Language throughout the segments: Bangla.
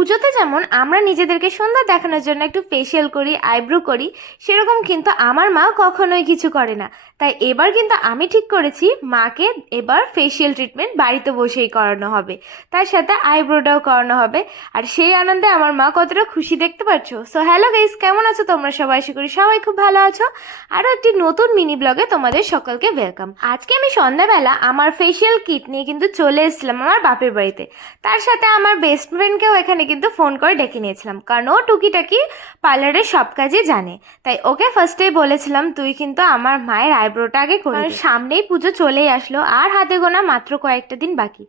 পুজোতে যেমন আমরা নিজেদেরকে সুন্দর দেখানোর জন্য একটু ফেসিয়াল করি, আইব্রো করি, সেরকম কিন্তু আমার মা কখনোই কিছু করে না। তাই এবার কিন্তু আমি ঠিক করেছি মাকে এবার ফেসিয়াল ট্রিটমেন্ট বাড়িতে বসেই করানো হবে, তার সাথে আইব্রোটাও করানো হবে। আর সেই আনন্দে আমার মা কতটা খুশি দেখতে পাচ্ছ। সো হ্যালো গাইস, কেমন আছো তোমরা সবাই? আশা করি সবাই খুব ভালো আছো। আরও একটি নতুন মিনি ব্লগে তোমাদের সকলকে ওয়েলকাম। আজকে আমি সন্ধ্যাবেলা আমার ফেসিয়াল কিট নিয়ে কিন্তু চলে এসেছিলাম আমার বাপের বাড়িতে। তার সাথে আমার বেস্ট ফ্রেন্ডকেও এখানে কিন্তু ফোন করে ডেকে নিয়েছিলাম, কারণ ও টুকিটাকি পার্লারের সব কাজই জানে। তাই ওকে ফার্স্টেই বলেছিলাম তুই কিন্তু আমার মায়ের আইব্রোটা আগে করে দে। সামনেই পুজো চলেই আসলো, আর হাতে গোনা মাত্র কয়েকটা দিন বাকি।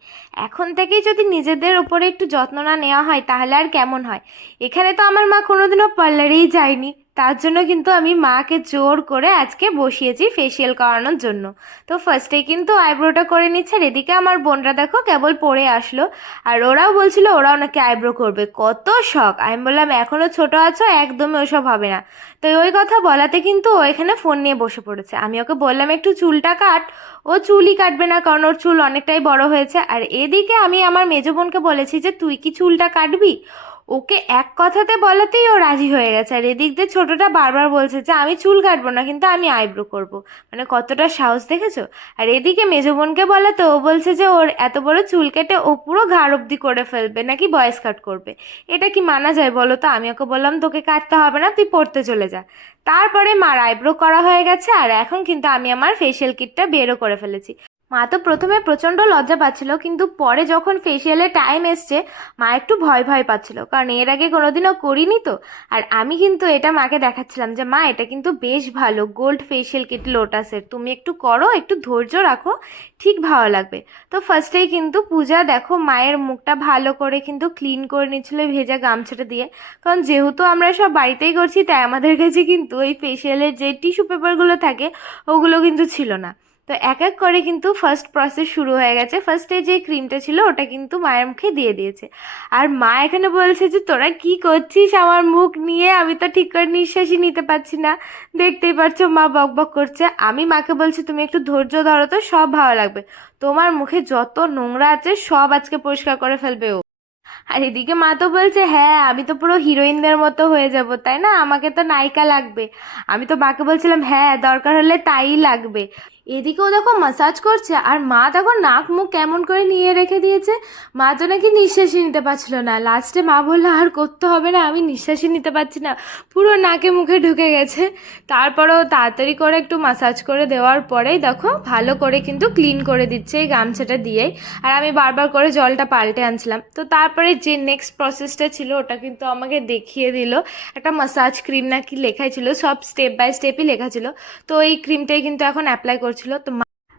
এখন থেকেই যদি নিজেদের উপরে একটু যত্ন না নেওয়া হয় তাহলে আর কেমন হয়। এখানে তো আমার মা কোনোদিনও পার্লারেই যায়নি, তার জন্য কিন্তু আমি মাকে জোর করে আজকে বসিয়েছি ফেসিয়াল করানোর জন্য। তো ফার্স্টে কিন্তু আইব্রোটা করে নিচ্ছে, আর এদিকে আমার বোনরা দেখো কেবল পড়ে আসলো, আর ওরাও বলছিল ওরাও নাকি আইব্রো করবে। কত শখ! আমি বললাম এখনও ছোট আছো, একদমই ওসব হবে না। তো ওই কথা বলাতে কিন্তু ও এখানে ফোন নিয়ে বসে পড়েছে। আমি ওকে বললাম একটু চুলটা কাট, ও চুলই কাটবে না, কারণ ওর চুল অনেকটাই বড় হয়েছে। আর এদিকে আমি আমার মেজো বোনকে বলেছি যে তুই কি চুলটা কাটবি, ওকে এক কথাতে বলাতেই ও রাজি হয়ে গেছে। আর এদিক দিয়ে ছোটোটা বারবার বলছে যে আমি চুল কাটবো না, কিন্তু আমি আইব্রো করব। মানে কতটা সাহস দেখেছো। আর এদিকে মেজো বোনকে বলাতে ও বলছে যে ওর এত বড় চুল কেটে ও পুরো ঘাড় অব্দি করে ফেলবে, নাকি বয়েস কাট করবে। এটা কি মানা যায় বলো তো? আমি ওকে বললাম তোকে কাটতে হবে না, তুই পড়তে চলে যা। তারপরে মার আইব্রো করা হয়ে গেছে, আর এখন কিন্তু আমি আমার ফেসিয়াল কিটটা বেরও করে ফেলেছি। মা তো প্রথমে প্রচণ্ড লজ্জা পাচ্ছিল, কিন্তু পরে যখন ফেসিয়ালের টাইম এসছে মা একটু ভয় ভয় পাচ্ছিল, কারণ এর আগে কোনোদিনও করিনি তো। আর আমি কিন্তু এটা মাকে দেখাচ্ছিলাম যে মা এটা কিন্তু বেশ ভালো, গোল্ড ফেসিয়াল কিট লোটাসের, তুমি একটু করো, একটু ধৈর্য রাখো, ঠিক ভালো লাগবে। তো ফার্স্টেই কিন্তু পূজা দেখো মায়ের মুখটা ভালো করে কিন্তু ক্লিন করে নিচ্ছিল ভেজা গামছাটা দিয়ে, কারণ যেহেতু আমরা সব বাড়িতেই করছি তাই আমাদের কাছে কিন্তু ওই ফেসিয়ালের যে টিস্যু পেপারগুলো থাকে ওগুলো কিন্তু ছিল না। তো এক এক করে কিন্তু ফার্স্ট প্রসেস শুরু হয়ে গেছে। ফার্স্টে যে ক্রিমটা ছিল ওটা কিন্তু মায়ের মুখে দিয়ে দিয়েছে, আর মা এখানে বলছে যে তোরা কি করছিস আমার মুখ নিয়ে, আমি তো ঠিক করে নিঃশ্বাসই নিতে পারছি না। দেখতেই পারছো মা বক বক করছে। আমি মাকে বলছি তুমি একটু ধৈর্য ধরো, তো সব ভালো লাগবে, তোমার মুখে যত নোংরা আছে সব আজকে পরিষ্কার করে ফেলবে ও। আর এদিকে মা তো বলছে হ্যাঁ আমি তো পুরো হিরোইনদের মতো হয়ে যাব, তাই না, আমাকে তো নায়িকা লাগবে। আমি তো মাকে বলছিলাম হ্যাঁ দরকার হলে তাই লাগবে। এদিকেও দেখো মাসাজ করছে, আর মা দেখো নাক মুখ কেমন করে নিয়ে রেখে দিয়েছে। মা তো নাকি নিঃশ্বাসই নিতে পারছিল না। লাস্টে মা বললো আর করতে হবে না, আমি নিঃশ্বাসই নিতে পারছি না, পুরো নাকে মুখে ঢুকে গেছে। তারপরেও তাড়াতাড়ি করে একটু মাসাজ করে দেওয়ার পরেই দেখো ভালো করে কিন্তু ক্লিন করে দিচ্ছে এই গামছাটা দিয়েই। আর আমি বারবার করে জলটা পাল্টে আনছিলাম। তো তারপরে যে নেক্সট প্রসেসটা ছিল ওটা কিন্তু আমাকে দেখিয়ে দিল। একটা মাসাজ ক্রিম নাকি লেখাই ছিল, সব স্টেপ বাই স্টেপই লেখা ছিল। তো এই ক্রিমটাই কিন্তু এখন অ্যাপ্লাই করছিল। তো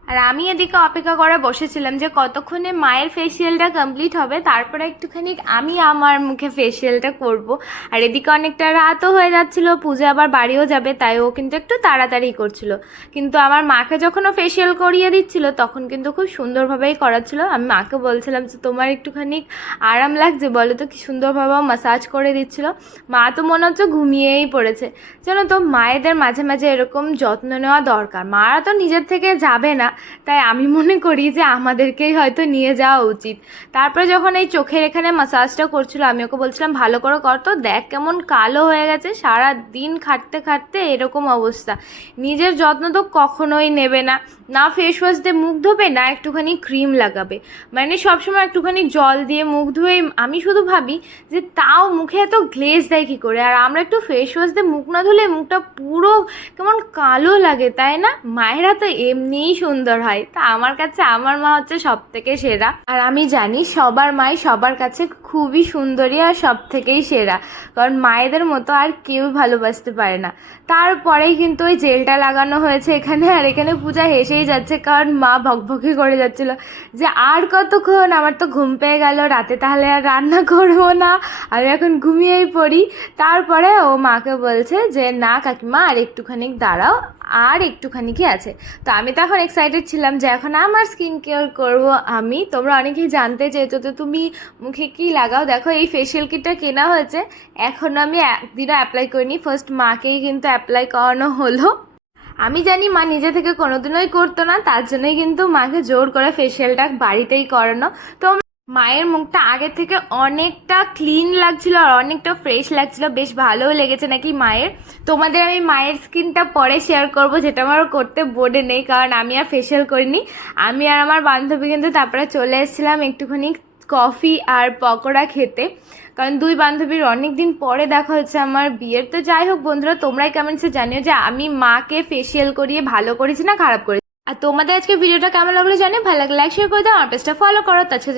আর আমি এদিকে অপেক্ষা করে বসেছিলাম যে কতক্ষণে মায়ের ফেসিয়ালটা কমপ্লিট হবে, তারপরে একটুখানি আমি আমার মুখে ফেসিয়ালটা করব। আর এদিকে অনেকটা রাতও হয়ে যাচ্ছিল, পূজা আবার বাড়িও যাবে, তাই ও কিন্তু একটু তাড়াতাড়ি করছিল। কিন্তু আমার মাকে যখন ও ফেসিয়াল করিয়ে দিচ্ছিল তখন কিন্তু খুব সুন্দরভাবেই করাচ্ছিল। আমি মাকে বলছিলাম যে তোমার একটুখানি আরাম লাগছে বলো তো, কি সুন্দরভাবে মাসাজ করে দিচ্ছিল। মা তো মনে হচ্ছে ঘুমিয়েই পড়েছে। জানো তো মায়েদের মাঝে মাঝে এরকম যত্ন নেওয়া দরকার, মারা তো নিজের থেকে যাবে না, তাই আমি মনে করি যে আমাদেরকেই হয়তো নিয়ে যাওয়া উচিত। তারপরে যখন এই চোখের এখানে মাসাজটা করছিল আমি ওকে বলছিলাম ভালো করে কর, তো দেখ কেমন কালো হয়ে গেছে, সারা দিন খাটতে খাটতে এরকম অবস্থা। নিজের যত্ন তো কখনোই নেবে না, না ফেস ওয়াশ দিয়ে মুখ ধোবে, না একটুখানি ক্রিম লাগাবে, মানে সবসময় একটুখানি জল দিয়ে মুখ ধুয়ে। আমি শুধু ভাবি যে তাও মুখে এত গ্লেজ দেয় কী করে, আর আমরা একটু ফেস ওয়াশ দিয়ে মুখ না ধুলে মুখটা পুরো কেমন কালো লাগে, তাই না? মায়েরা তো এমনিই সুন্দর হয়, তা আমার কাছে আমার মা হচ্ছে সব থেকে সেরা। আর আমি জানি সবার মাই সবার কাছে খুবই সুন্দরী আর সব থেকেই সেরা, কারণ মায়েদের মতো আর কেউ ভালোবাসতে পারে না। তারপরেই কিন্তু ওই জেলটা লাগানো হয়েছে এখানে, আর এখানে পূজা হেসেই যাচ্ছে, কারণ মা ভকভকে করে যাচ্ছিল যে আর কতক্ষণ, আমার তো ঘুম পেয়ে গেল, রাতে তাহলে আর রান্না করবো না, আমি এখন ঘুমিয়েই পড়ি। তারপরে ও মাকে বলছে যে না কাকিমা আর একটুখানি দাঁড়াও, আর একটুখানি কি আছে। তো আমি তো এখন এক্সাইটেড ছিলাম যে এখন আমার স্কিন কেয়ার করবো আমি। তোমরা অনেকেই জানতে চেয়েছো তো তুমি মুখে কি লাগাও। দেখো এই ফেসিয়াল কিটটা কেনা হয়েছে, এখন আমি একদিনও অ্যাপ্লাই করিনি, ফার্স্ট মাকেই কিন্তু অ্যাপ্লাই করানো হলো। আমি জানি মা নিজে থেকে কোনোদিনই করতো না, তার জন্যই কিন্তু মাকে জোর করে ফেসিয়ালটা বাড়িতেই করানো। তো মায়ের মুখটা আগে থেকে অনেকটা ক্লিন লাগছিল আর অনেকটা ফ্রেশ লাগছিল, বেশ ভালোও লেগেছে নাকি মায়ের। তোমাদের আমি মায়ের স্কিনটা পরে শেয়ার করব, যেটা আমার করতে বোর্ডে নেই, কারণ আমি আর ফেশিয়াল করিনি। আমি আর আমার বান্ধবী কিন্তু তারপরে চলে এসেছিলাম একটুখানি কফি আর পকোড়া খেতে, কারণ দুই বান্ধবীর অনেক দিন পরে দেখা হচ্ছে আমার বিয়ের। তো যাই হোক বন্ধুরা, তোমরাই কমেন্টসে জানিও যে আমি মাকে ফেশিয়াল করিয়ে ভালো করেছি না খারাপ করেছি। আর তোমাদের আজকে ভিডিওটা কেমন লাগলো জানি, ভালো লাগলে লাইক শেয়ার করে দাও, আমার পেজটা ফলো করো। তাছাড়া